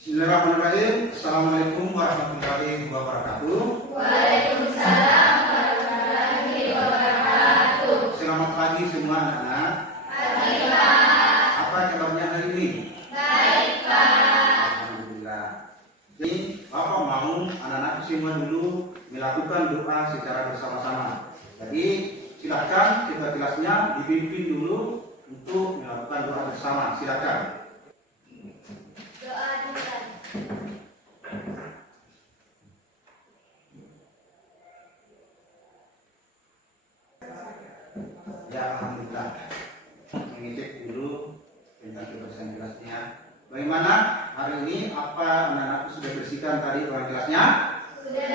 Bismillahirrahmanirrahim. Assalamualaikum warahmatullahi wabarakatuh. Waalaikumsalam warahmatullahi wabarakatuh. Selamat pagi semua anak-anak. Pagi, Pak. Apa kabarnya hari ini? Baik, Pak. Alhamdulillah. Jadi Bapak mau anak-anak semua dulu melakukan doa secara bersama-sama. Jadi silakan kita kelasnya dipimpin dulu untuk melakukan doa bersama. Silakan. Doa Tuhan. Ya, alhamdulillah. Mengecek dulu tentang kebersihan kelasnya. Bagaimana hari ini? Apa anak-anak sudah bersihkan tadi ruang kelasnya? Sudah.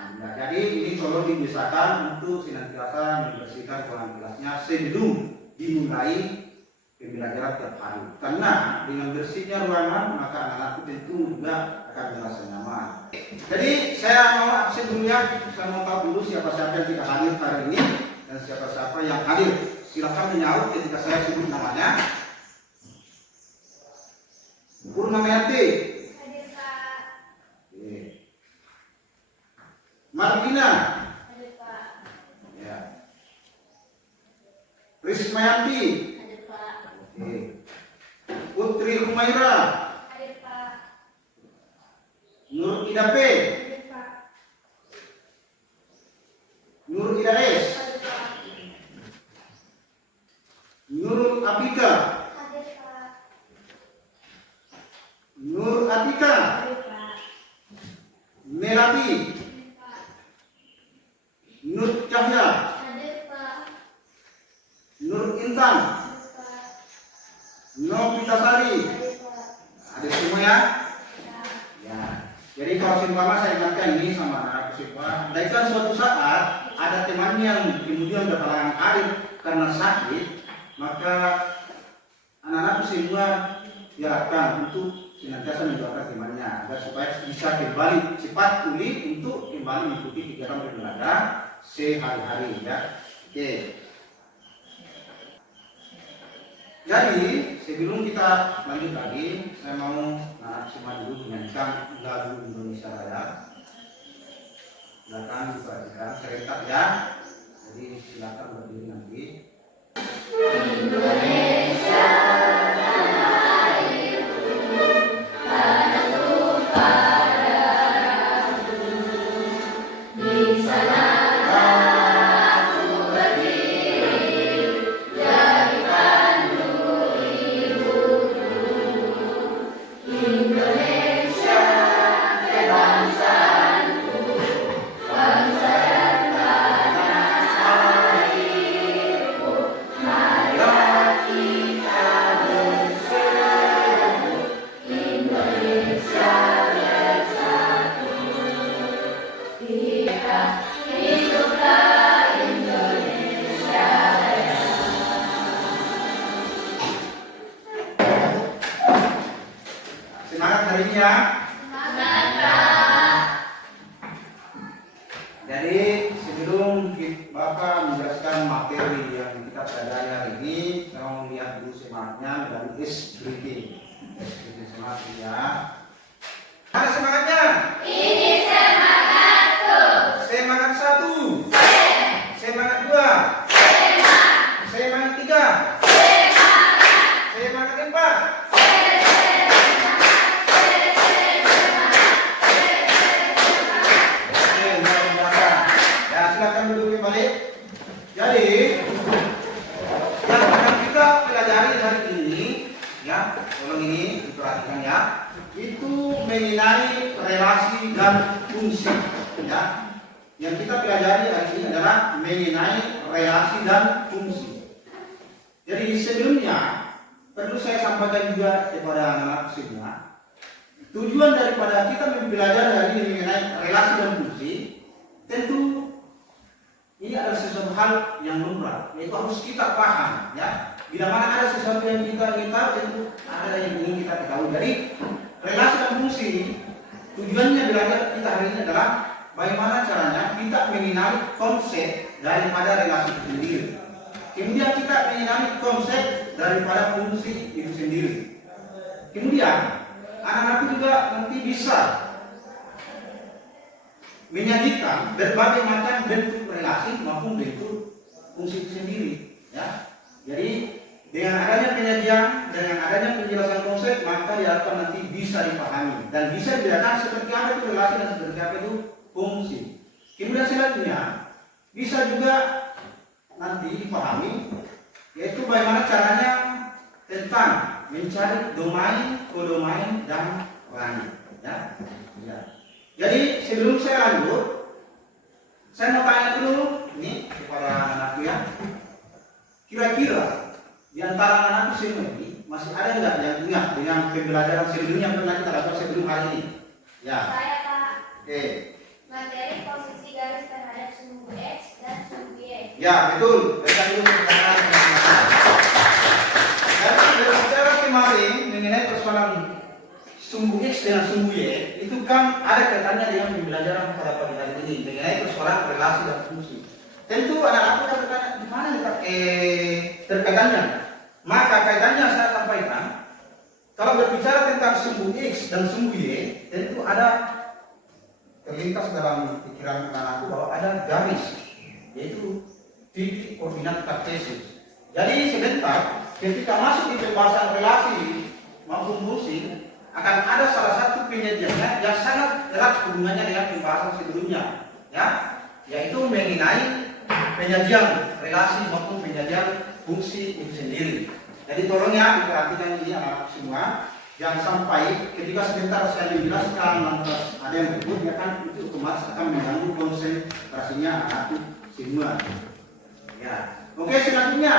Alhamdulillah. Jadi ini tolong dibiasakan untuk senantiasa membersihkan ruang kelasnya sebelum dimulai pembelajaran tiap hari. Karena dengan bersihnya ruangan maka anak-anak tentu juga akan merasa nyaman. Jadi saya mau sebelumnya saya mau tahu dulu siapa-siapa yang tidak hadir hari ini dan siapa-siapa yang hadir. Silakan menyaut ketika saya sebut namanya. Purnamayati, Hadir, Pak. Martina, Hadir, Pak. ya. Rismayanti, Hadir, Pak. Putri Humaira, Hadir, Pak. Nur Idape, Hadir, Pak. Nur Idaes, Hadir, Pak. Nurul Abika, Hadir, Pak. Nur Atika, Hadir, Pak. Melati, Hadir, Pak. Nur Cahya, Hadir, Pak. Nur Intan, Hadir, Pak. Novitasari. Hadir, Pak. Ada semua ya? Ya. Ya. Jadi kalau seumpama saya ingatkan ini sama anak siswa, andaikan suatu saat ada temannya yang kemudian berhalangan hadir karena sakit, maka anak-anak semua diharapkan untuk senantiasa mendoakan temannya agar supaya bisa kembali cepat pulih untuk kembali mengikuti kegiatan beribadah sehari-hari ya. Oke. Jadi sebelum kita lanjut lagi, saya mau anak semua dulu menyanyikan lagu Indonesia Raya. Silakan diperhatikan serentak ya. Jadi silakan berdiri nanti. Indonesia tanah airku, tanah tumpah darahku. Di sanalah aku berdiri, jadi pandu hidupku. Indonesia kebangsaanku, bangsa dan tanah airku. Marilah kita bersatu, Indonesia bersatu. Hiduplah Indonesia Raya. Semangat hari ini ya. Semangat, Pak. Jadi sebelum Bapak menjelaskan materi yang kita pelajari hari ini, saya mau lihat dulu semangatnya dari SBT. SBT semangat ya. Mana semangatnya? Ini semangatku. Semangat satu. Semangat dua. Semangat tiga. Semangat empat. Oke, luar biasa. Ya, silakan duduk kembali. Jadi, yang akan kita pelajari hari ini, ya, tolong ini diperhatikan ya, itu mengenai relasi dan fungsi, ya. Yang kita pelajari hari ini adalah mengenai relasi dan fungsi. Jadi sebelumnya perlu saya sampaikan juga kepada anak-anak semua, tujuan daripada kita mempelajari hari ini mengenai relasi dan fungsi, tentu ini adalah sesuatu hal yang lumrah, yaitu harus kita paham, ya. Bila mana ada sesuatu yang kita ingin tahu, tentu ada yang ingin kita ketahui. Jadi relasi dan fungsi, tujuannya belajar kita hari ini adalah bagaimana caranya kita mengenali konsep daripada relasi itu sendiri. Kemudian kita mengenali konsep daripada fungsi itu sendiri. Kemudian anak-anakku juga nanti bisa menyajikan berbagai macam bentuk relasi maupun bentuk fungsi sendiri, ya. Jadi dengan adanya penyajian, dengan adanya penjelasan konsep, maka diharapkan nanti bisa dipahami dan bisa dibedakan seperti apa itu relasi dan seperti apa itu fungsi. Kemudian selanjutnya bisa juga nanti dipahami, yaitu bagaimana caranya tentang mencari domain, kodomain, dan range, ya. Jadi sebelum saya lanjut, saya mau tanya dulu ini kepada anakku ya. Kira-kira di antara anakku semua ini masih ada nggak yang ingat dengan pembelajaran sebelumnya yang pernah kita lakukan sebelum hari ini? Ya. Saya Pak. Oke. Materi posisi garis terhadap sumbu X dan sumbu Y. Ya betul. Kita dulu pertanyaan. Jadi berbicara kemarin mengenai persoalan sumbu X dengan sumbu Y, itu kan ada kaitannya dengan pembelajaran pada pagi hari ini mengenai persoalan relasi dan fungsi. Tentu anak-anak akan bertanya di mana terkaitannya. Maka kaitannya saya sampaikan, kalau berbicara tentang sumbu X dan sumbu Y, tentu ada terlintas dalam pikiran anak-anakku bahwa ada garis, yaitu titik koordinat kartesis. Jadi sebentar ketika masuk di pembahasan relasi maupun fungsi, akan ada salah satu penyajiannya yang sangat erat hubungannya dengan pembahasan sebelumnya, ya, yaitu mengenai penyajian relasi maupun penyajian fungsi itu sendiri. Jadi tolong ya diperhatikan ini anak semua, jangan sampai ketika sebentar saya menjelaskan lantas ada yang berbut, ya kan itu otomatis akan mengganggu konsentrasinya anak semua. Ya, oke selanjutnya.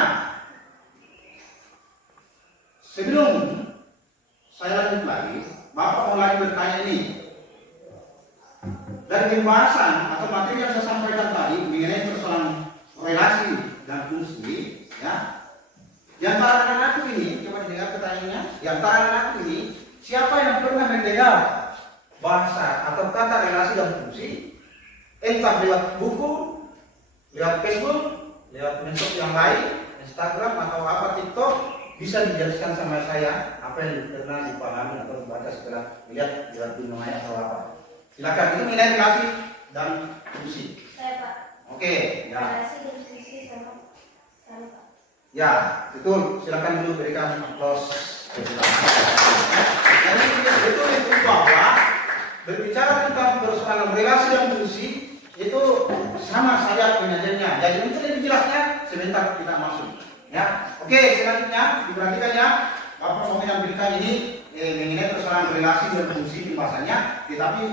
Sebelum saya lanjut lagi, Bapak mau lagi bertanya ini. Dari pembahasan atau materi yang saya sampaikan tadi mengenai persoalan relasi dan fungsi, ya. Di antara anak-anakku ini, coba dengar pertanyaannya. Di antara anak-anakku ini, siapa yang pernah mendengar bahasa atau kata relasi dan fungsi? Entah lewat buku, lewat Facebook, lewat medsos yang lain, Instagram atau apa TikTok, bisa dijelaskan sama saya apa yang pernah dipahami atau dibaca setelah melihat lewat dunia maya atau apa? Silakan, itu mengenai relasi dan fungsi. Saya Pak. Oke, ya. Relasi dan fungsi sama Pak. Ya, betul. Silakan dulu berikan aplaus. Jadi betul itu bahwa berbicara tentang persoalan relasi dan fungsi itu sama saja penyajiannya. Jadi untuk lebih jelasnya sebentar kita masuk. Ya, oke. Selanjutnya diperhatikan ya. Bapak mau menyampaikan ini mengenai persoalan relasi dan fungsi pembahasannya, tetapi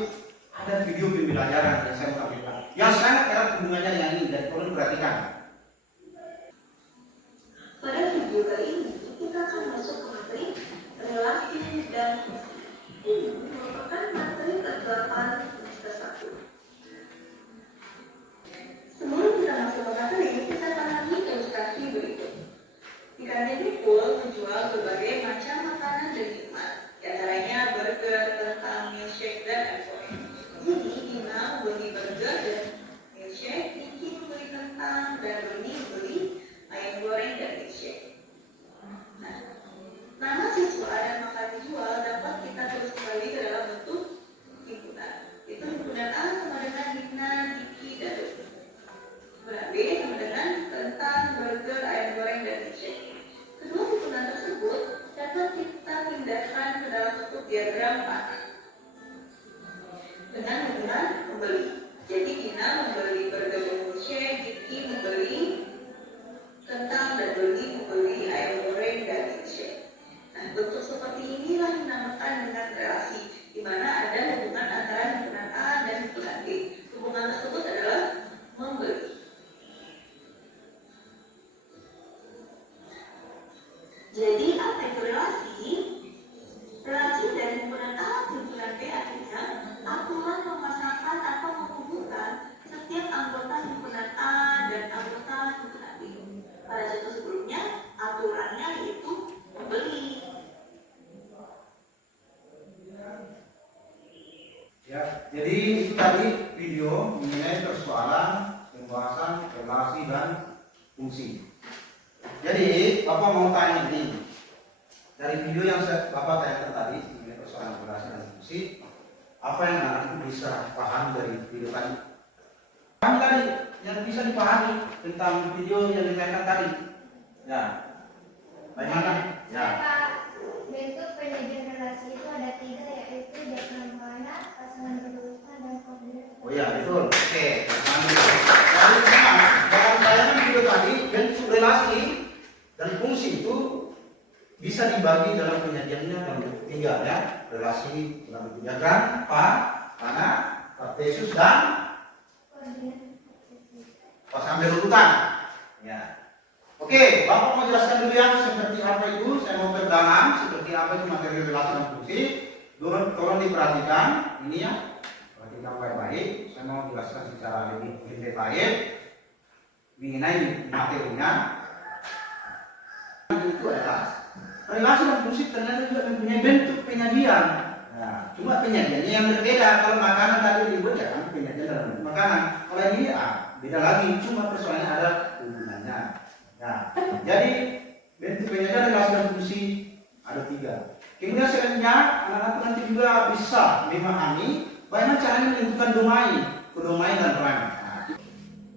ada video pembelajaran yang saya mau tampilkan yang sangat erat hubungannya dengan ini dan perlu diperhatikan. Pada video kali ini kita akan masuk ke materi relasi dan ini merupakan materi ke-8 semester 1. Sebelum kita masuk ke materi, kita pahami ilustrasi berikut. Ikan Dipul menjual berbagai macam makanan dan nikmat, diantaranya burger, kentang, milkshake, dan empor. Jadi Ina membeli burger dan milkshake, Niki membeli kentang, dan Doni membeli ayam goreng dan milkshake. Nah, nama siswa dan makanan dijual dapat kita tulis kembali ke dalam bentuk himpunan. Itu himpunan A sama dengan Nina, Niki, dan Doni. Himpunan B sama dengan kentang, burger, ayam goreng, dan milkshake. Kedua himpunan tersebut dapat kita pindahkan ke dalam bentuk diagram panah dengan hubungan membeli. Jadi Nina membeli burger dan milkshake, Niki membeli kentang, dan Doni membeli ayam goreng dan milkshake. Nah, bentuk seperti inilah dinamakan dengan relasi, di mana ada hubungan antara himpunan A dan himpunan B. Hubungan tersebut adalah membeli. Jadi apa itu relasi? Relasi dari himpunan A ke himpunan B artinya aturan memasangkan atau menghubungkan setiap anggota himpunan A dan anggota himpunan B. Pada contoh sebelumnya, aturannya yaitu membeli. Ya, jadi itu tadi video mengenai persoalan pembahasan relasi dan fungsi. Jadi Bapak mau tanya ini dari video yang Bapak tanyakan tadi mengenai persoalan relasi dan fungsi, apa yang anak itu bisa paham dari video tadi? Paham tadi yang bisa dipahami tentang video yang dimainkan tadi. Ya, bagaimana? Ya. Pak, bentuk penyajian relasi itu ada 3, yaitu jadwal pasangan berurutan, dan kombinasi. Oh iya, betul. Oke, lalu dalam tayangan video tadi, bentuk relasi dan fungsi itu bisa dibagi dalam penyajiannya dalam bentuk 3 ya. Relasi dalam bentuk diagram, panah, kartesius dan pasangan berurutan. Ya. Oke, Bapak mau jelaskan dulu ya seperti apa itu. Saya mau perdalam seperti apa itu materi relasi dan fungsi. Tolong diperhatikan ini ya. Perhatikan baik-baik. Saya mau jelaskan secara lebih detail mengenai materinya. Itu adalah relasi dan fungsi ternyata juga mempunyai bentuk penyajian. Nah, cuma penyajiannya yang berbeda. Kalau makanan tadi dibuatkan penyajian dalam bentuk makanan. Kalau ini beda lagi. Cuma persoalannya ada hubungannya. Nah, jadi bentuk penyajian relasi dan fungsi ada 3. Kemudian selanjutnya anak-anak nanti juga bisa memahami bagaimana caranya menentukan domain dan peran. Nah,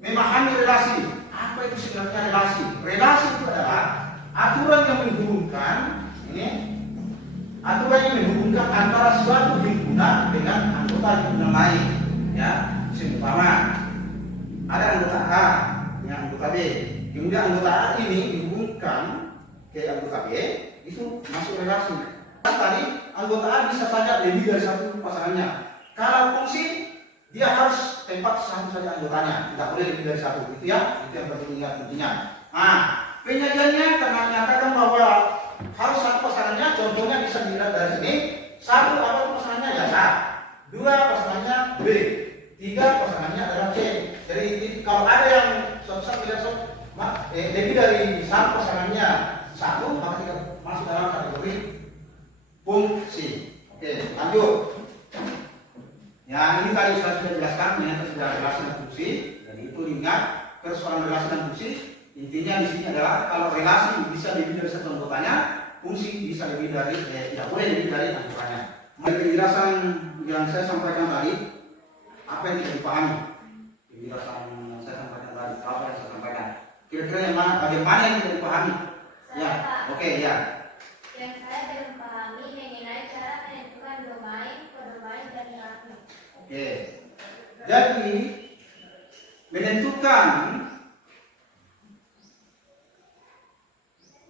memahami relasi. Apa itu sebenarnya relasi? Relasi itu adalah aturan yang menghubungkan antara suatu himpunan dengan anggota himpunan lain. Ya, seumpama ada anggota A dengan anggota B. Kemudian anggota A ini dihubungkan ke anggota B, itu masuk relasi. Tadi anggota A bisa saja lebih dari satu pasangannya. Kalau fungsi dia harus tempat satu saja anggotanya, tidak boleh lebih dari satu. Itu ya, itu yang perlu diingat intinya. Nah, penyajiannya karena menyatakan bahwa harus satu pasangannya, contohnya bisa dilihat dari sini. 1 apa pasangannya ya A, 2 pasangannya B, 3 pasangannya adalah C. Jadi kalau ada yang lebih dari satu pasangannya 1, maka kita masuk dalam kategori fungsi. Oke, lanjut. Ya, ini tadi sudah jelaskan mengenai sejarah relasi dan fungsi. Jadi itu ingat persoalan relasi dan fungsi. Intinya di sini adalah kalau relasi bisa lebih dari satu anggotanya, fungsi bisa lebih dari tidak boleh lebih dari anggotanya. Penjelasan yang saya sampaikan tadi, apa yang tidak dipahami? Penjelasan yang saya sampaikan tadi, apa yang saya sampaikan? Kira-kira yang mana? Bagaimana yang tidak dipahami? Ya, oke ya. Yang saya belum pahami mengenai cara menentukan domain, kodomain, dan relasi. Oke. Jadi menentukan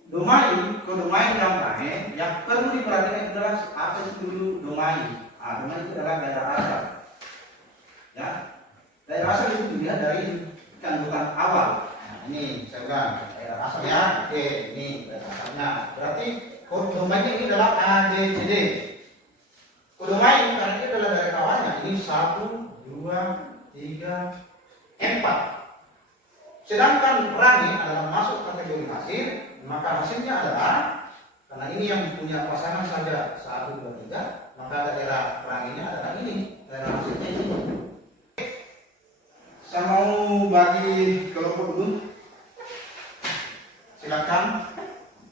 domain, kodomain dan lain yang perlu diperhatikan adalah apa itu dulu domain. Domain itu adalah daerah asal. Ya, daerah asal itu dilihat dari kandungan awal. Nah, ini saya ulang daerah asalnya. Oke, ini daerah asalnya. Berarti kodomainnya ini adalah A, B, C, D. Kodomain karena ini adalah dari awalnya. Ini 1, 2, 3, 4. Sedangkan perangi adalah masuk kategori hasil, maka hasilnya adalah karena ini yang punya pasangan saja 1, 2, 3, maka daerah peranginya adalah ini, daerah hasilnya ini. Saya mau bagi kelompok dulu. Silakan.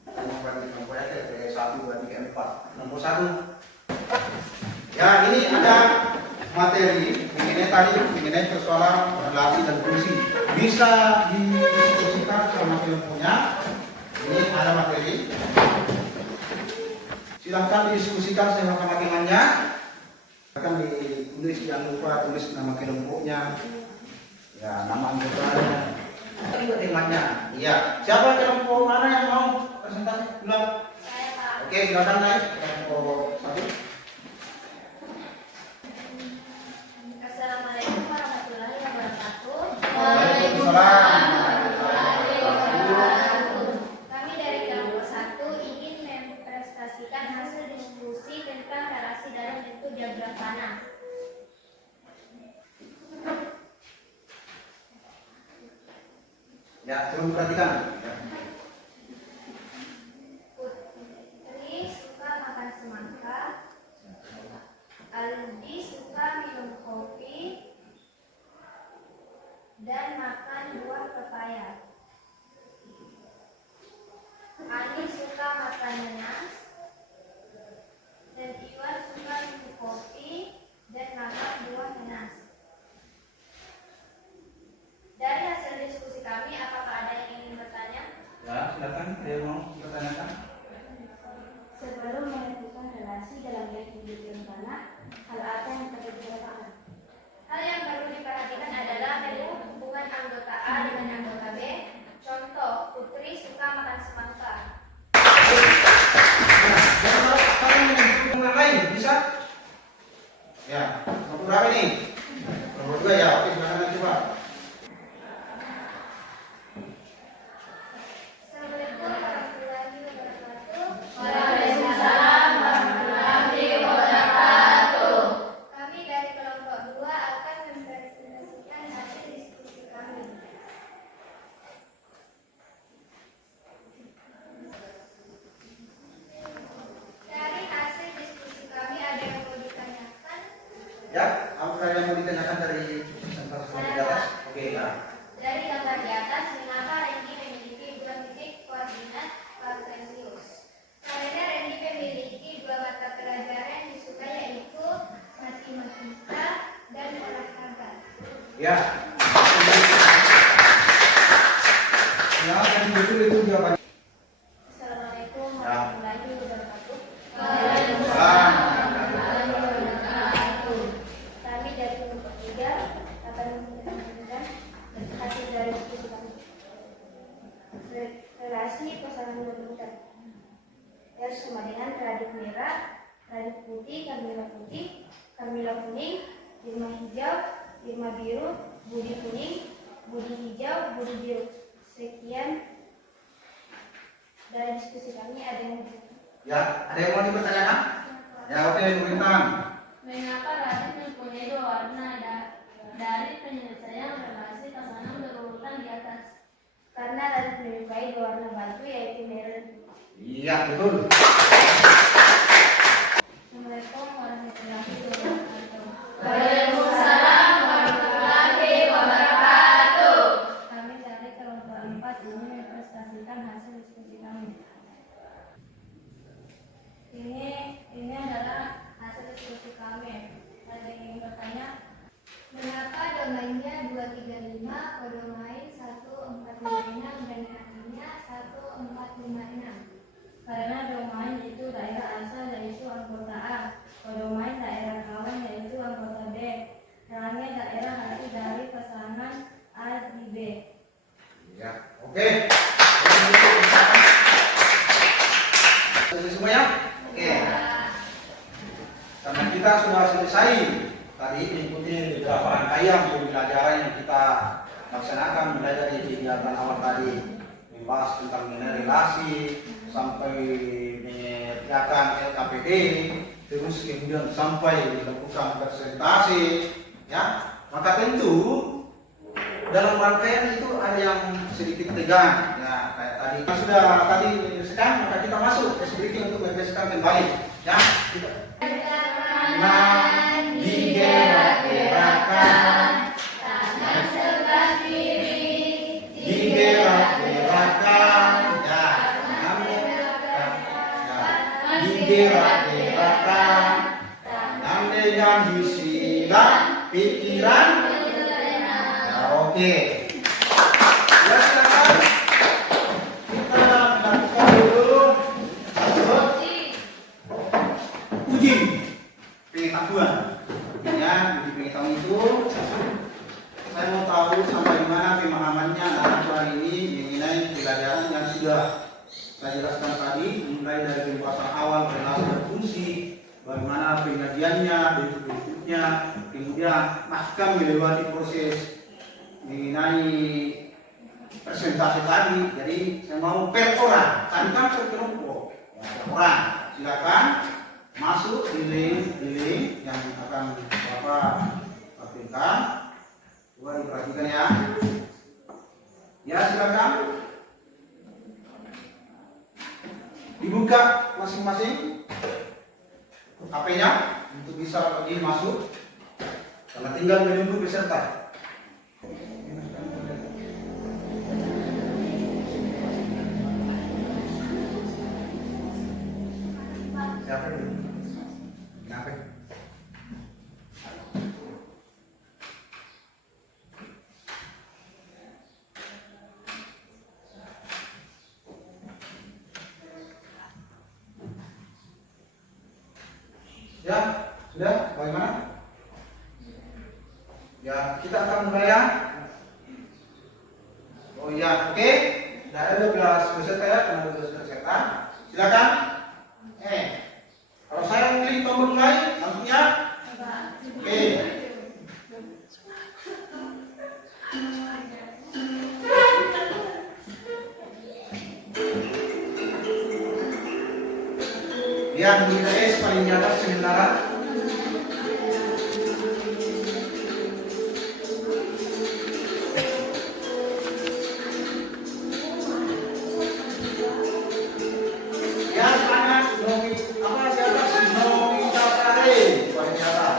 Saya mau bagi kelompoknya ke 1, 2, 3, 4. Nomor 1. Ya, ini ada materi mengenai persoalan relasi dan fungsi. Bisa didiskusikan sama kelompoknya. Ini ada materi. Silahkan didiskusikan sama teman-temannya. Akan ditulis, jangan lupa tulis nama kelompoknya. Ya, nama anggotanya. Juga temanya. Iya. Siapa kelompok mana yang mau presentasi? Ulang. Saya Pak. Oke, silakan naik kelompok 1. Assalamualaikum warahmatullahi wabarakatuh. Waalaikumsalam. Kami dari kelompok 1 ingin mempresentasikan hasil diskusi tentang relasi dalam bentuk diagram panah. Ya, tolong perhatikan. Putri suka makan semangka. Aldi suka minum kopi dan makan buah pepaya. Ani suka makan nanas dan Iwan Ya, apa yang mau ditanyakan dari presentasi di atas? Oke, ya. Dari gambar di atas, mengapa Randy memiliki dua titik koordinat kartesius? Karena Randy memiliki dua mata pelajaran yang disukai, yaitu matematika dan olahraga. Ya. Ya, yang betul itu jawabannya. Assalamualaikum Ya. warahmatullahi wabarakatuh. Waalaikumsalam. Kami dari kelompok 3 akan menjelaskan hasil dari diskusi kami. Relasi pasangan bermutan. R sama dengan Radit merah, Radit putih, Kamila kuning, Irma hijau, Irma biru, Budi kuning, Budi hijau, Budi biru. Sekian dari diskusi kami. Ada yang Ya, ada yang mau dipertanyakan? Ya, oke, berikan. Mengapa Radit mempunyai dua warna? Dari penyelesaian relasi pasangan berurutan di atas. karena Radit menyukai dua warna baju, yaitu merah. Iya, betul. Assalamualaikum warahmatullahi wabarakatuh. Waalaikumsalam warahmatullahi wabarakatuh. Kami dari kelompok 4 ini mempresentasikan hasil diskusi kami. Ini adalah hasil diskusi kami. Ada yang ingin bertanya? Mengapa domainnya 235, kodomain 1456 dan artinya 1456? Karena domain itu daerah asal, yaitu anggota A, kodomain daerah kawan, yaitu anggota B, range daerah hasil dari pasangan A di B. Ya, oke. Selesai semuanya? Oke. Karena kita sudah selesai tadi mengikuti beberapa rangkaian pembelajaran yang kita laksanakan, mulai dari kegiatan awal tadi membahas tentang mengenai relasi sampai mengerjakan LKPD, terus kemudian sampai dilakukan presentasi, ya. Maka tentu dalam rangkaian itu ada yang sedikit tegang, ya, kayak tadi. Kita sudah tadi menyelesaikan, maka kita masuk ke sedikit untuk membereskan kembali, ya. Tangan digerak-gerakkan, Tangan sebelah kiri digerak-gerakkan, ya. Digerak-gerakkan, tangan dengan disilang pikiran. Ya, oke. Ya, silakan. Kita lakukan dulu uji pengetahuan. Ya, uji pengetahuan itu saya mau tahu sampai di mana pemahamannya anak hari ini mengenai pelajaran yang sudah saya jelaskan tadi, mulai dari pembahasan awal relasi dan fungsi, bagaimana pengajiannya, bentuk-bentuknya, kemudian bahkan melewati proses mengenai presentasi tadi. Jadi saya mau per orang, tadi kan per kelompok, ya, per orang. Silakan masuk di link yang akan Bapak tampilkan. Coba diperhatikan ya. Ya, silakan dibuka masing-masing HP-nya untuk bisa lagi masuk. Karena tinggal menunggu peserta. Siapa ini? Kenapa? Ya, sudah? Bagaimana? Ya, kita akan mulai ya. Oh iya, oke. Sudah ada 12 peserta ya, cuma 12 peserta. Silakan. Kalau saya klik tombol mulai, langsung ya. Oke. Yang ditulis paling di atas sementara. Yang kanan nomi apa di atas nomi paling di atas.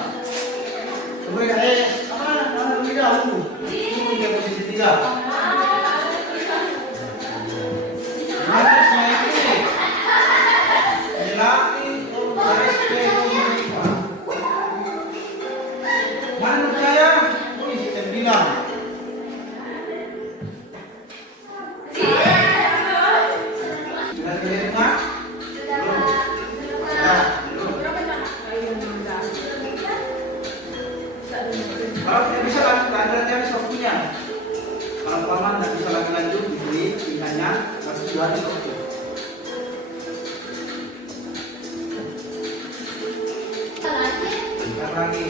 lagi.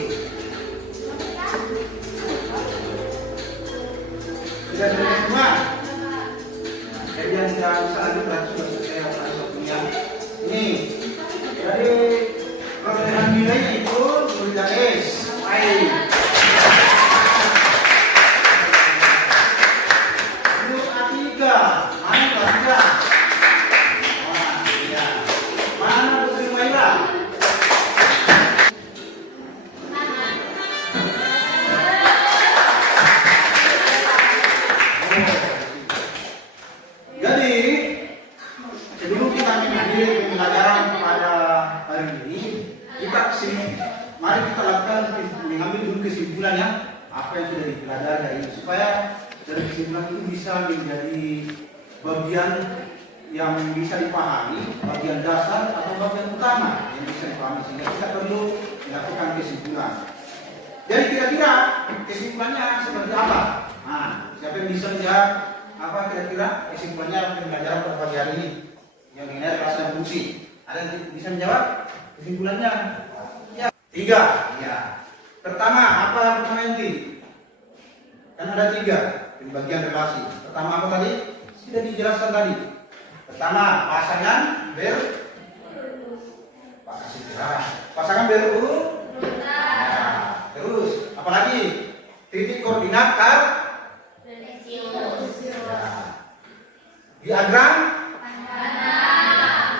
Sudah selesai semua. Kemudian kita bisa lanjut lagi sudah selesai satunya. Ini dari perolehan nilainya itu sudah S. Baik. Untuk A3, mana kelas 3? Wah, iya. Mana Putri Maira? Jadi, sebelum kita mengakhiri pembelajaran pada hari ini, mari kita lakukan mengambil dulu kesimpulannya apa yang sudah dipelajari hari ini, supaya dari kesimpulan itu bisa menjadi bagian yang bisa dipahami, bagian dasar atau bagian utama yang bisa dipahami, sehingga kita perlu melakukan kesimpulan. Jadi kira-kira kesimpulannya seperti apa? Nah, siapa yang bisa menjawab apa kira-kira kesimpulannya pembelajaran pada pagi hari ini yang mengenai kelas dan fungsi? Ada yang bisa menjawab kesimpulannya? Ya. 3. Ya. Pertama, apa pertama inti? Kan ada 3 pembagian relasi. Pertama apa tadi? Sudah dijelaskan tadi. Pertama, pasangan pasangan berurut. Nah, terus apalagi? Titik koordinat diagram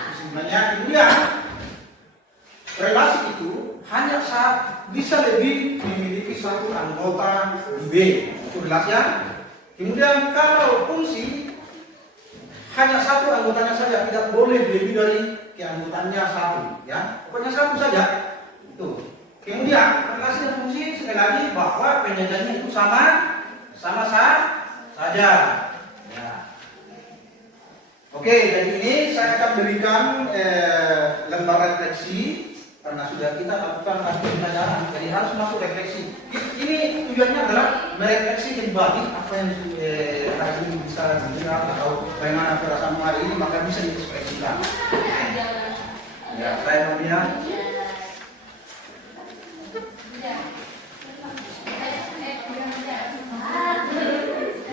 kesimpulannya kemudian relasi itu hanya bisa lebih memiliki satu anggota di B, itu relasinya. Kemudian kalau fungsi hanya satu anggotanya saja, tidak boleh lebih dari keanggotaannya satu, ya pokoknya satu saja itu. Kemudian relasi dan fungsi sekali lagi bahwa penyajiannya itu sama saja. Ya. Oke, jadi ini saya akan berikan lembar refleksi karena sudah kita lakukan lagi pembelajaran, jadi harus masuk refleksi. Ini tujuannya adalah merefleksi kembali apa yang hari ini bisa didengar atau bagaimana perasaan hari ini, maka bisa diekspresikan. Ya, saya melihat.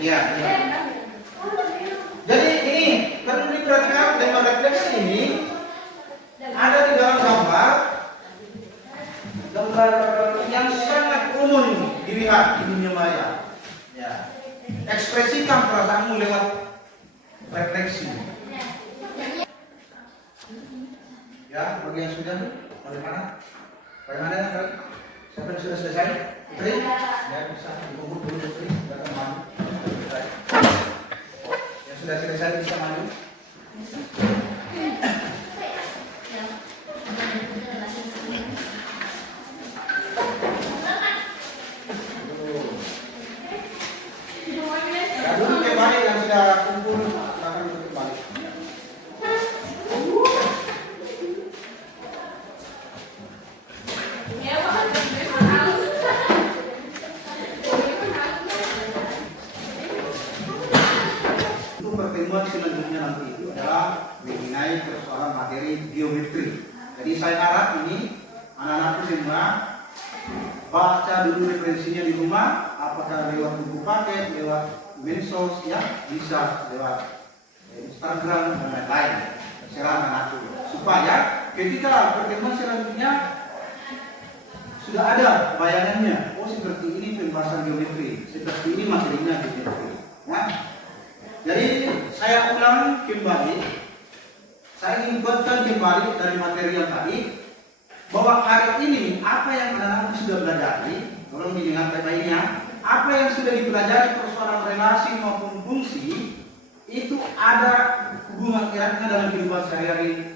Iya. Jadi ini perlu diperhatikan dengan refleksi ini ada di dalam gambar yang sangat umum dilihat di dunia maya. Ya. Ekspresikan perasaanmu lewat refleksi. Ya, bagi yang sudah bagaimana? Bagaimana? Siapa yang sudah selesai? Putri? Ya, bisa dikumpul dulu Putri. Datang maju. Yang sudah selesai bisa maju. Ya, dulu kembali yang sudah kumpul akan duduk kembali. Untuk pertemuan selanjutnya nanti itu adalah mengenai persoalan materi geometri. Jadi saya harap ini anak-anakku semua baca dulu referensinya di rumah, apakah lewat buku paket, lewat medsos, ya bisa lewat Instagram dan lain-lain. Serang anakku supaya ketika pertemuan selanjutnya sudah ada bayangannya. Oh, seperti ini pembahasan geometri, seperti ini materinya geometri. Ya. Jadi saya ulang kembali, saya ingin buatkan kembali dari materi yang tadi, bahwa hari ini apa yang anak-anak sudah pelajari, tolong didengar baik-baiknya, apa yang sudah dipelajari persoalan relasi maupun fungsi itu ada hubungan eratnya dalam kehidupan sehari-hari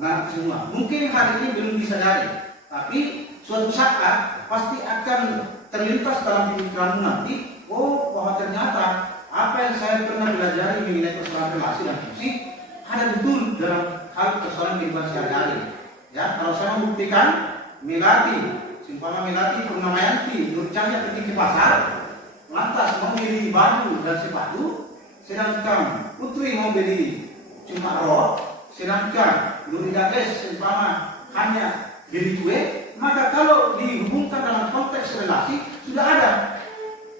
anak semua. Mungkin hari ini belum disadari, tapi suatu saat pasti akan terlintas dalam pikiranmu nanti, oh bahwa ternyata apa yang saya pernah belajar mengenai persoalan relasi dan fungsi ada betul dalam hal persoalan kehidupan sehari-hari. Ya, kalau saya membuktikan Melati, simpama Melati Purnamayanti, Nur Cahya pergi ke pasar, lantas mau beli baju dan sepatu, sedangkan Putri mau beli cuma rok, sedangkan Nur Idades simpama hanya begitu maka kalau dihubungkan dalam konteks relasi sudah ada,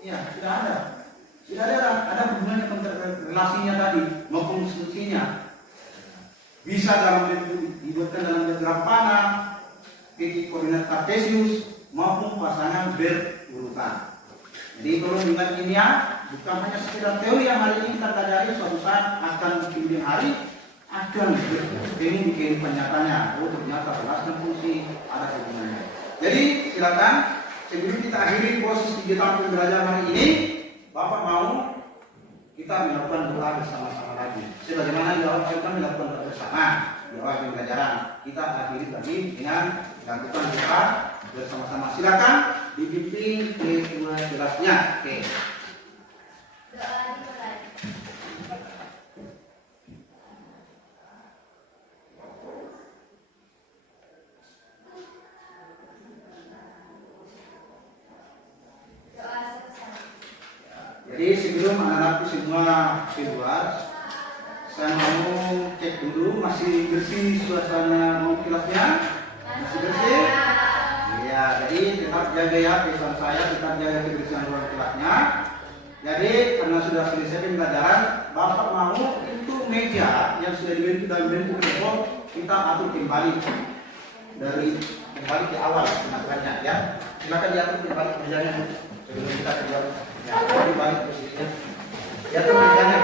ya sudah ada hubungannya konteks relasinya tadi maupun fungsinya. Bisa dalam bentuk dibuatkan dalam bentuk panah, titik koordinat kartesius maupun pasangan berurutan. Jadi kalau ingat ini ya, bukan hanya sekedar teori yang hari ini kita pelajari, suatu saat akan kemudian hari akan bertemu di kehidupan nyatanya. Oh ternyata kelas dan fungsi ada hubungannya. Jadi silakan sebelum kita akhiri proses 3 tahun pembelajaran hari ini, Bapak mau kita melakukan doa bersama-sama lagi. Sebagaimana di awal kita melakukan doa bersama di awal pembelajaran, kita akhiri tadi dengan melakukan doa bersama-sama. Silakan dibimbing kedua kelasnya. Oke. Doa dimulai. Doa selesai. Jadi sebelum anak-anakku semua keluar, saya mau cek dulu masih bersih suasana ruang kelasnya. Masih bersih? Iya, jadi tetap jaga ya pesan saya, tetap jaga kebersihan ruang kelasnya. Jadi karena sudah selesai pembelajaran, Bapak mau itu meja yang sudah dibentuk dalam bentuk tembok kita atur kembali dari kembali ke awal penaturannya ya. Silakan diatur kembali mejanya sebelum kita keluar. Ya, kembali posisinya. Diatur mejanya.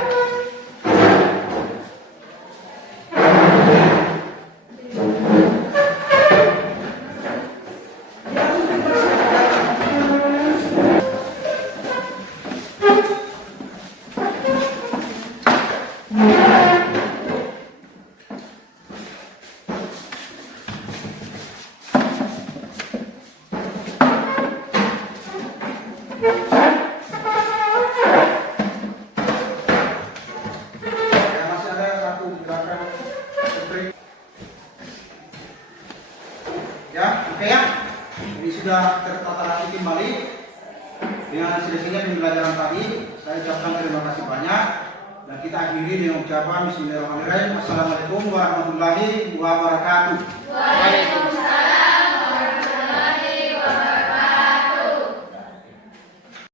Ya, oke ya. Ini sudah tertata rapi kembali dengan selesainya pembelajaran tadi. Saya ucapkan terima kasih banyak dan kita akhiri dengan ucapan Bismillahirrahmanirrahim. Assalamualaikum warahmatullahi wabarakatuh. Waalaikumsalam.